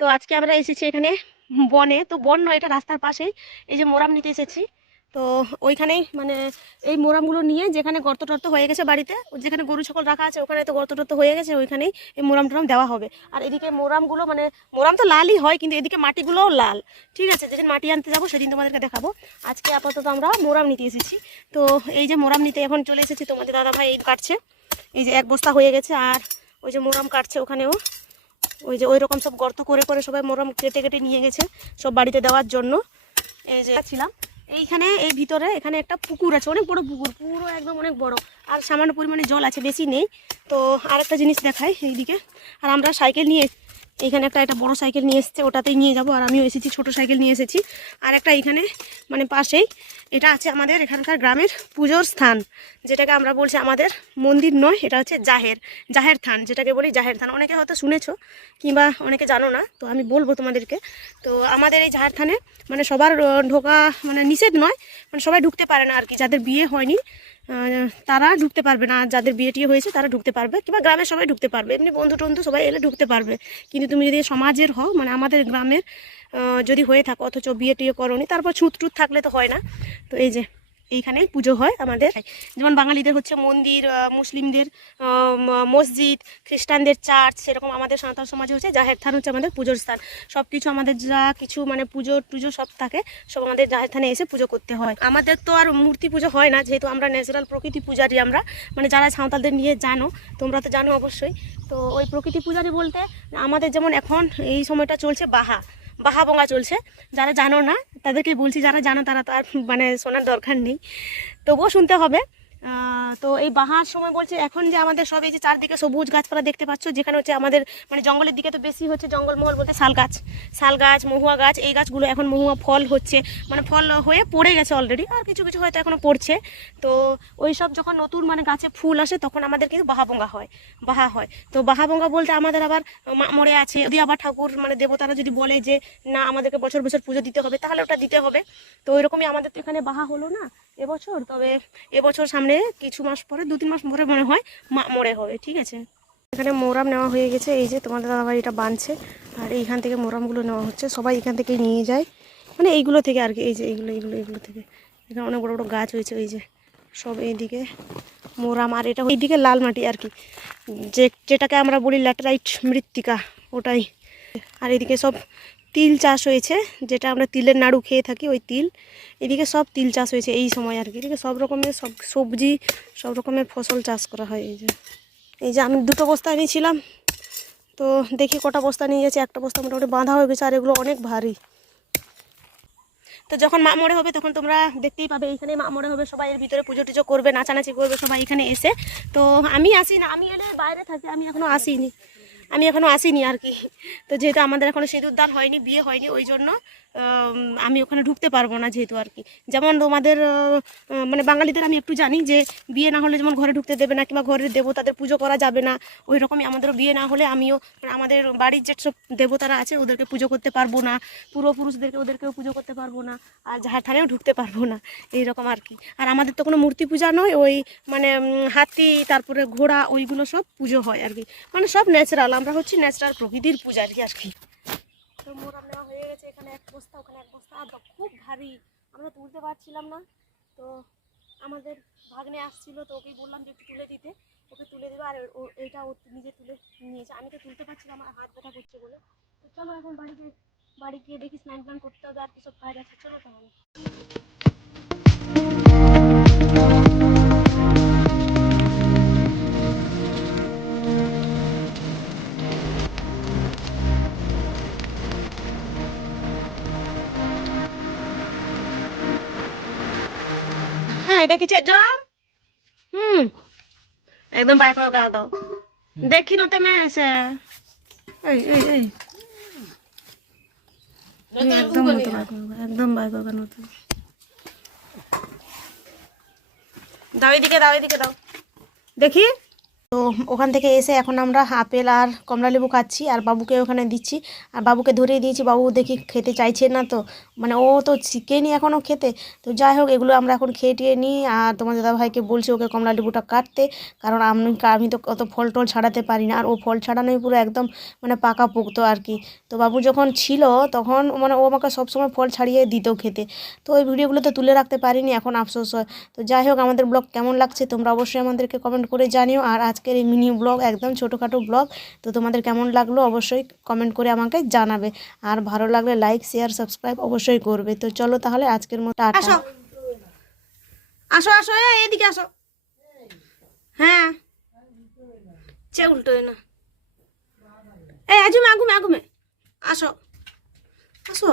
তো আজকে আমরা এসেছি এখানে বনে। তো বন নয় এটা রাস্তার পাশেই। এই যে মোরাম নিতে এসেছি। তো ওইখানেই মানে এই মোরামগুলো নিয়ে যেখানে গর্ত টর্ত হয়ে গেছে বাড়িতে, যেখানে গরু ছাগল রাখা আছে, ওখানে তো গর্ত টর্ত হয়ে গেছে, ওইখানেই এই মোরাম টোরাম দেওয়া হবে। আর এদিকে মোরামগুলো মানে মোরাম তো লালই হয়, কিন্তু এদিকে মাটিগুলোও লাল। ঠিক আছে, যেদিন মাটি আনতে যাব সেদিন তোমাদেরকে দেখাবো। আজকে আপাতত আমরা মোরাম নিতে এসেছি। তো এই যে মোরাম নিতে এখন চলে এসেছি, তোমাদের দাদা ভাই এই কাটছে। এই যে এক বস্তা হয়ে গেছে, আর ওই যে মোরাম কাটছে ওখানেও। ওই যে ওই রকম সব গর্ত করে করে সবাই মোরম কেটে কেটে নিয়ে গেছে সব বাড়িতে দেওয়ার জন্য। এই যে ছিলাম। এইখানে, এই ভিতরে এখানে একটা পুকুর আছে, অনেক বড় পুকুর, পুরো একদম অনেক বড়। আর সামান্য পরিমাণে জল আছে, বেশি নেই। তো আর একটা জিনিস দেখায় এইদিকে। আর আমরা সাইকেল নিয়ে এইখানে একটা একটা বড় সাইকেল নিয়ে এসেছে, ওটাতেই নিয়ে যাব। আর আমিও এসেছি, ছোট সাইকেল নিয়ে এসেছি। আর একটা এখানে মানে পাশেই, এটা আছে আমাদের এখানকার গ্রামের পুজোর স্থান। যেটাকে আমরা বলছি আমাদের মন্দির নয়, এটা হচ্ছে জাহের জাহের থান, যেটাকে বলি জাহের থান। অনেকে হয়তো শুনেছো, কিংবা অনেকে জানো না, তো আমি বলব তোমাদেরকে। তো আমাদের এই জাহের থানে মানে সবার ঢোকা মানে নিষেধ নয় মানে সবাই ঢুকতে পারে না আর কি, যাদের বিয়ে হয়নি। তারা ঢুকতে পারবে না যাদের বিয়ে টিয়ে হয়েছে তারা ঢুকতে পারবে, কিংবা গ্রামের সবাই ঢুকতে পারবে। এমনি বন্ধু টন্ধু সবাই এলে ঢুকতে পারবে। কিন্তু তুমি যদি সমাজের হও মানে আমাদের গ্রামের যদি হয়ে থাকো, অথচ বিয়ে টিয়ে করনি, তারপর ছুত টুত থাকলে তো হয় না। তো এই যে এইখানেই পুজো হয় আমাদের। যেমন বাঙালিদের হচ্ছে মন্দির মুসলিমদের মসজিদ, খ্রিস্টানদের চার্চ সেরকম আমাদের সাঁওতাল সমাজে হচ্ছে জাহের থান হচ্ছে আমাদের পুজোর স্থান। সব কিছু আমাদের যা কিছু মানে পুজো টুজো সব থাকে, সব আমাদের জাহের থানে এসে পুজো করতে হয়। আমাদের তো আর মূর্তি পুজো হয় না, যেহেতু আমরা ন্যাচারাল প্রকৃতি পূজারি আমরা। মানে যারা সাঁওতালদের নিয়ে জানো, তোমরা তো জানো অবশ্যই। তো ওই প্রকৃতি পূজারি বলতে আমাদের যেমন এখন এই সময়টা চলছে বাহা। বাহা বঙ্গা চলছে। যারা জানো না, তাদেরকে বলছি, যারা জানো তারা তো আর মানে শোনার দরকার নেই। তবুও শুনতে হবে। তো এই বাহার সময় বলছে, এখন যে আমাদের সব এই যে চারদিকে সবুজ গাছপালা দেখতে পাচ্ছ, যেখানে হচ্ছে আমাদের মানে জঙ্গলের দিকে তো বেশি হচ্ছে জঙ্গলমহল বলতে শাল গাছ শাল গাছ, মহুয়া গাছ, এই গাছগুলো এখন মহুয়া ফল হচ্ছে মানে ফল হয়ে পড়ে গেছে অলরেডি আর কিছু কিছু হয়তো এখনও পড়ছে। তো ওই সব যখন নতুন মানে গাছে ফুল আসে, তখন আমাদের কিন্তু বাহাবঙ্গা হয়, বাহা হয়। তো বাহাবঙ্গা বলতে আমাদের আবার মরে আছে, যদি আবার ঠাকুর মানে দেবতারা যদি বলে যে, না, আমাদেরকে বছর বছর পুজো দিতে হবে, তাহলে ওটা দিতে হবে। তো ওইরকমই আমাদের তো এখানে বাহা হলো না। এবছর? তবে এবছর সামনে কিছু মাস পরে দু তিন মাস পরে মনে হয় মা মরে হবে ঠিক আছে? এখানে মোরাম নেওয়া হয়ে গেছে এই যে তোমাদের দাদাভাই এটা বাঁধছে আর এইখান থেকে মোরামগুলো নেওয়া হচ্ছে সবাই এখান থেকে নিয়ে যায়। মানে এইগুলো থেকে আর কি এই যে এইগুলো এইগুলো এইগুলো থেকে। এখানে অনেক বড় বড় গাছ হয়েছে ওই যে সব এইদিকে মোরাম আর এটা এইদিকে লাল মাটি আর কি। যে যেটাকে আমরা বলি ল্যাটেরাইট মৃত্তিকা ওটাই। আর এদিকে সব তিল চাষ হয়েছে, যেটা আমরা তিলের নাড়ু খেয়ে থাকি, ওই তিল। এদিকে সব তিল চাষ হয়েছে এই সময় আর কি। এদিকে সব রকমের সব সবজি, সব রকমের ফসল চাষ করা হয় এই যে। এই যে আমি দুটো বস্তা এনেছিলাম, তো দেখি কটা বস্তা নিয়ে গেছে। একটা বস্তা মোটামুটি বাঁধা হয়ে গেছে, আর এগুলো অনেক ভারী। তো যখন মা মরে হবে, তখন তোমরা দেখতেই পাবে, এইখানে মা মরে হবে, সবাই এর ভিতরে পুজো টুজো করবে, নাচানাচি করবে, সবাই এখানে এসে। তো আমি আসি না, আমি এলে বাইরে থাকি, আমি এখনও আসিনি। আমি এখনও আসিনি আর কি। তো যেহেতু আমাদের এখনও সিঁদুর দান হয়নি, বিয়ে হয়নি, ওই জন্য আমি ওখানে ঢুকতে পারব না যেহেতু আর কি। যেমন তোমাদের মানে বাঙালিদের আমি একটু জানি যে, বিয়ে না হলে যেমন ঘরে ঢুকতে দেবে না কিংবা ঘরের দেবতাদের পুজো করা যাবে না, ওই রকমই আমাদেরও বিয়ে না হলে আমিও মানে আমাদের বাড়ির যেসব দেবতারা আছে, ওদেরকে পুজো করতে পারব না, পূর্বপুরুষদেরকে, ওদেরকেও পুজো করতে পারব না, আর থানেও ঢুকতে পারব না এইরকম আর কি। আর আমাদের তো কোনো মূর্তি পূজা নয়, ওই মানে হাতি, তারপরে ঘোড়া, ওইগুলো সব পুজো হয় আর কি। মানে সব ন্যাচারাল আমরা হচ্ছি ন্যাচারাল প্রকৃতির পূজা আর কি। তো মোরাম নেওয়া হয়ে গেছে, এখানে এক বস্তা, ওখানে এক বস্তা। আর খুব ভারী। আমরা তুলতে পারছিলাম না। তো আমাদের ভাগ্নে আসছিল, তো ওকেই বললাম যে একটু তুলে দিতে। ওকে তুলে দেবে, আর ও এইটা ও নিজে তুলে নিয়েছে। আমি তো তুলতে পারছিলাম আমার হাত ব্যথা করছে বলে। তো চলো এখন বাড়িতে, বাড়ি গিয়ে দেখি স্নান টান করতে হবে আর কিসব কাজ আছে। চলো তাহলে। এটা কি জম হুম। একদম বাই করে গাও দাও দেখি না তুমি এসে এই এই এই। একদম করব, মতো দাও এদিকে দাও এদিকে দাও। দেখি। তো ওখান থেকে এসে এখন আমরা আপেল আর কমলা লেবু খাচ্ছি আর বাবুকে ওখানে দিচ্ছি। আর বাবুকে ধরিয়ে দিয়েছি, বাবু দেখি খেতে চাইছে না তো। মানে ও তো শিখেনি এখনও খেতে। তো যাই হোক, এগুলো আমরা এখন খেয়ে টিয়ে নিই। আর তোমার দাদাভাইকে বলছি ওকে কমলা লেবুটা কাটতে। কারণ আমি আমি তো অত ফল টল ছাড়াতে পারি না। আর ও ফল ছাড়ানোই পুরো একদম মানে পাকা পোক্ত আর কি। তো বাবু যখন ছিল তখন মানে ও আমাকে সবসময় ফল ছাড়িয়ে দিত খেতে। তো ওই ভিডিওগুলো তো তুলে রাখতে পারিনি, এখন আফসোস হয়। তো যাই হোক, আমাদের ব্লগ কেমন লাগছে তোমরা অবশ্যই আমাদেরকে কমেন্ট করে জানিও। আর আজকের এই মিনি ব্লগ একদম ছোটোখাটো ব্লগ তো তোমাদের কেমন লাগল অবশ্যই কমেন্ট করে আমাকে জানাবে। আর ভালো লাগলে লাইক শেয়ার সাবস্ক্রাইব অবশ্যই করবে। তো চলো তাহলে আজকের মতো আসো। আসো আসো এদিকে আসো। হ্যাঁ। উল্টো না। এই, আজুমে, আগুমে আগুমে। আসো। আসো।